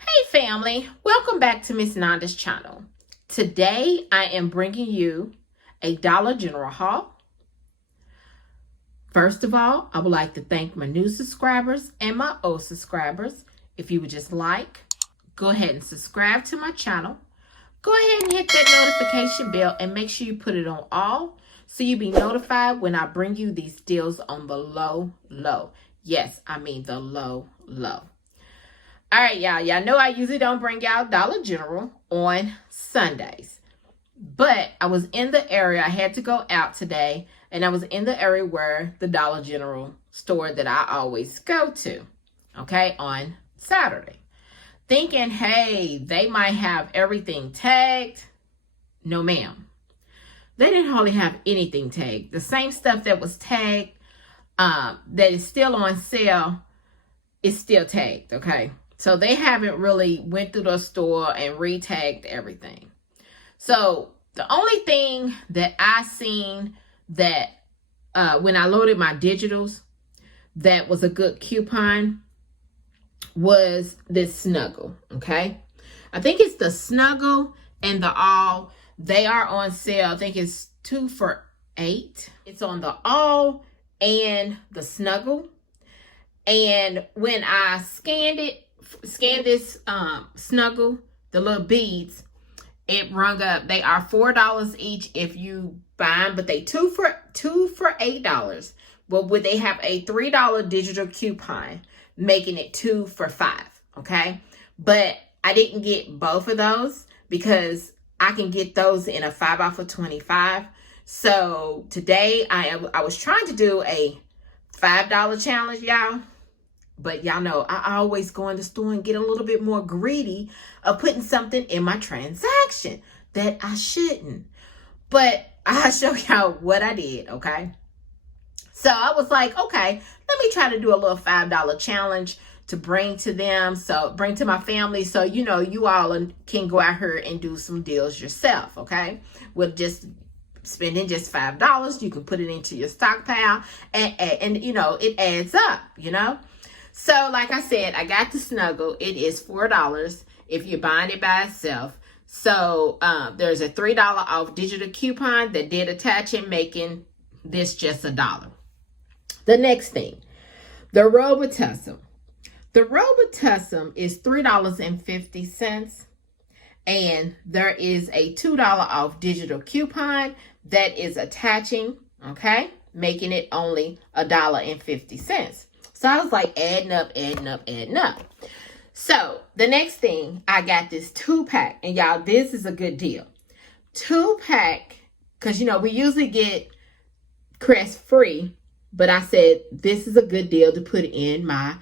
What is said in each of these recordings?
Hey family, welcome back to Miss Nanda's channel. Today I am bringing you a Dollar General haul. First of all, I would like to thank my new subscribers and my old subscribers. If you would just like, go ahead and subscribe to my channel. Go ahead and hit that notification bell and make sure you put it on all so you'll be notified when I bring you these deals on the low. Yes, I mean the low. All right, y'all know I usually don't bring out Dollar General on Sundays. But I was in the area. I had to go out today. And I was in the area where the Dollar General store that I always go to. Okay, on Saturday. Thinking, hey, they might have everything tagged. No, ma'am. They didn't hardly have anything tagged. The same stuff that was tagged, that is still on sale, is still tagged, okay? So they haven't really went through the store and re-tagged everything. So the only thing that I seen that when I loaded my digitals that was a good coupon was this Snuggle, okay? I think it's the Snuggle and the All. They are on sale. I think it's 2 for $8. It's on the All and the Snuggle. And when I scanned this Snuggle, the little beads, it rung up. They are $4 each if you buy them, but they two for $8. But would they have a $3 digital coupon, making it 2 for $5? Okay, but I didn't get both of those because I can get those in a 5 off of 25. So today I was trying to do a $5 challenge, y'all. But y'all know I always go in the store and get a little bit more greedy of putting something in my transaction that I shouldn't. But I'll show y'all what I did, okay? So I was like, okay, let me try to do a little $5 challenge to bring to them, so bring to my family, so you know you all can go out here and do some deals yourself, okay? With just spending just $5, you can put it into your stockpile, and you know it adds up, you know. So like I said, I got the Snuggle. It is $4 if you're buying it by itself. So there's a $3 off digital coupon that did attach it, making this just $1. The next thing, the Robitussin. The Robitussin is $3.50, and there is a $2 off digital coupon that is attaching, okay, making it only $1.50. So I was like adding up. So the next thing, I got this 2-pack. And y'all, this is a good deal. 2-pack, because, you know, we usually get Crest free. But I said, this is a good deal to put in my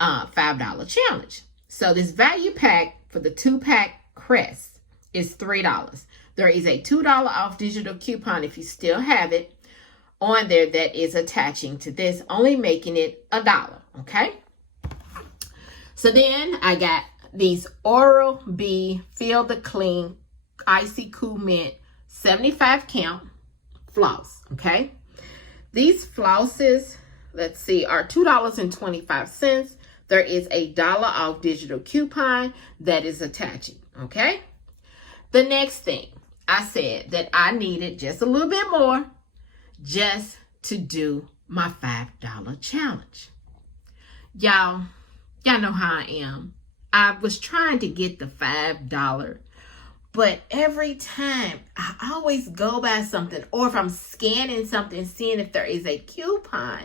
$5 challenge. So this value pack for the 2-pack Crest is $3. There is a $2 off digital coupon if you still have it on there that is attaching to this, only making it $1, okay? So then I got these Oral-B Feel the Clean Icy Cool Mint 75 count floss, okay? These flosses, let's see, are $2.25. There is a $1 off digital coupon that is attaching, okay? The next thing, I said that I needed just a little bit more just to do my $5 challenge. Y'all know how I am. I was trying to get the $5, but every time I always go by something, or if I'm scanning something, seeing if there is a coupon,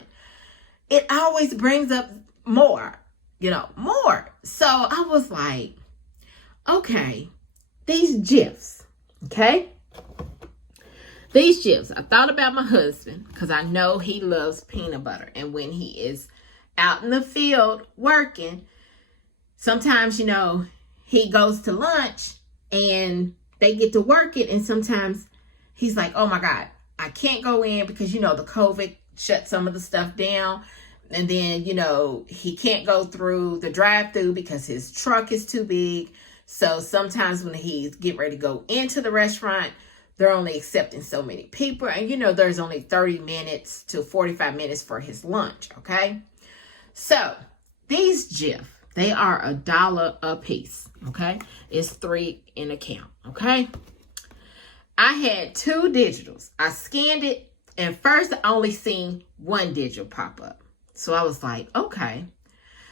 it always brings up more, you know, more. So I was like, okay, these GIFs, okay? These GIFs, I thought about my husband because I know he loves peanut butter. And when he is out in the field working, sometimes, you know, he goes to lunch and they get to work it. And sometimes he's like, oh my God, I can't go in because, you know, the COVID shut some of the stuff down. And then, you know, he can't go through the drive-through because his truck is too big. So sometimes when he's getting ready to go into the restaurant, they're only accepting so many people. And, you know, there's only 30 minutes to 45 minutes for his lunch, okay? So, these GIF, They are $1 a piece, okay? It's 3 in a count, okay? I had 2 digitals. I scanned it, and first I only seen 1 digital pop up. So I was like, okay.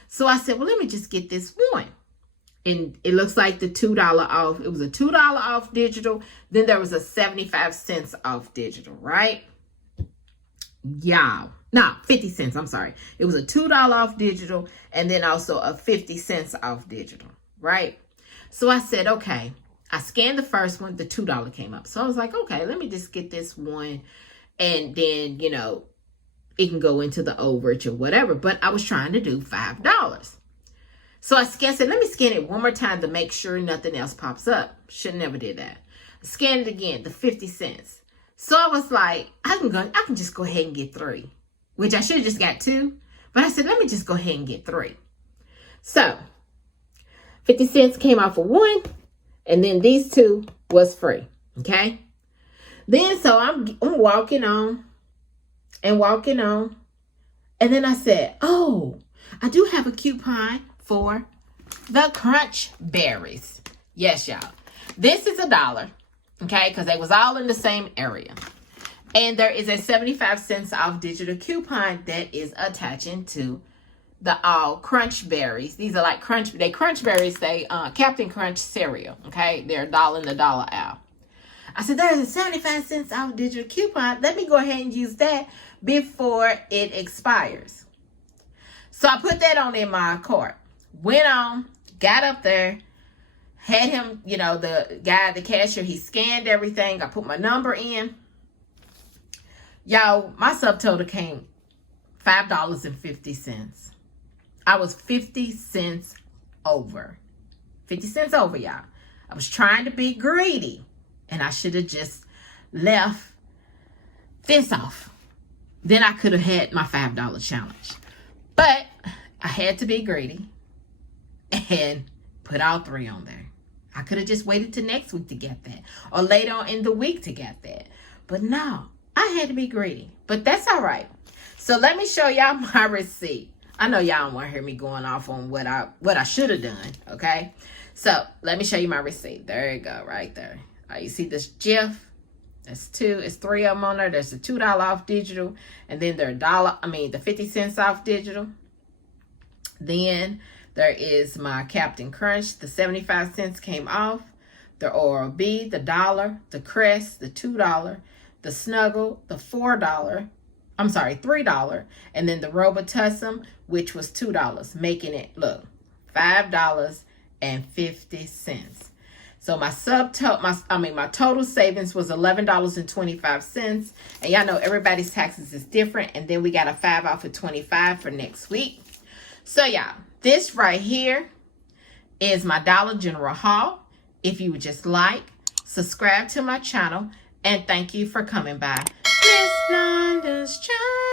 So I said, well, let me just get this one. And it looks like the $2 off. It was a $2 off digital. Then there was a 75 cents off digital, right? Y'all. No, 50 cents. I'm sorry. It was a $2 off digital and then also a 50 cents off digital, right? So I said, okay. I scanned the first one. The $2 came up. So I was like, okay, let me just get this one. And then, you know, it can go into the overage or whatever. But I was trying to do $5. So I said, let me scan it one more time to make sure nothing else pops up. Should never did that. I scanned it again, the 50 cents. So I was like, I can just go ahead and get 3, which I should have just got 2. But I said, let me just go ahead and get 3. So 50 cents came off of 1, and then these 2 was free. Okay. Then so I'm walking on and walking on. And then I said, oh, I do have a coupon for the crunch berries. Yes, y'all. This is $1, okay, because they was all in the same area. And there is a 75 cents off digital coupon that is attaching to the all crunch berries. These are like crunch berries. They Captain Crunch cereal, okay? They're $1 in the dollar aisle. I said, there's a 75 cents off digital coupon. Let me go ahead and use that before it expires. So I put that on in my cart. Went on, got up there, had him, you know, the guy, the cashier, he scanned everything. I put my number in. Y'all, my subtotal came $5.50. I was 50 cents over. 50 cents over, y'all. I was trying to be greedy, and I should have just left this off. Then I could have had my $5 challenge. But I had to be greedy and put all 3 on there. I could have just waited till next week to get that, or later on in the week to get that. But no, I had to be greedy. But that's all right. So let me show y'all my receipt. I know y'all don't want to hear me going off on what I should have done, okay? So let me show you my receipt. There you go, right there. You see this GIF? That's 2. It's 3 of them on there. There's a $2 off digital, and then they're the 50 cents off digital. Then there is my Captain Crunch. The 75 cents came off. The Oral-B, the $1, the Crest, the $2, the Snuggle, the $3, and then the Robitussin, which was $2, making it, look, $5.50. So my total savings was $11.25. And y'all know everybody's taxes is different. And then we got a 5 off of 25 for next week. So y'all, this right here is my Dollar General haul. If you would just like, subscribe to my channel, and thank you for coming by Miss Londa's channel.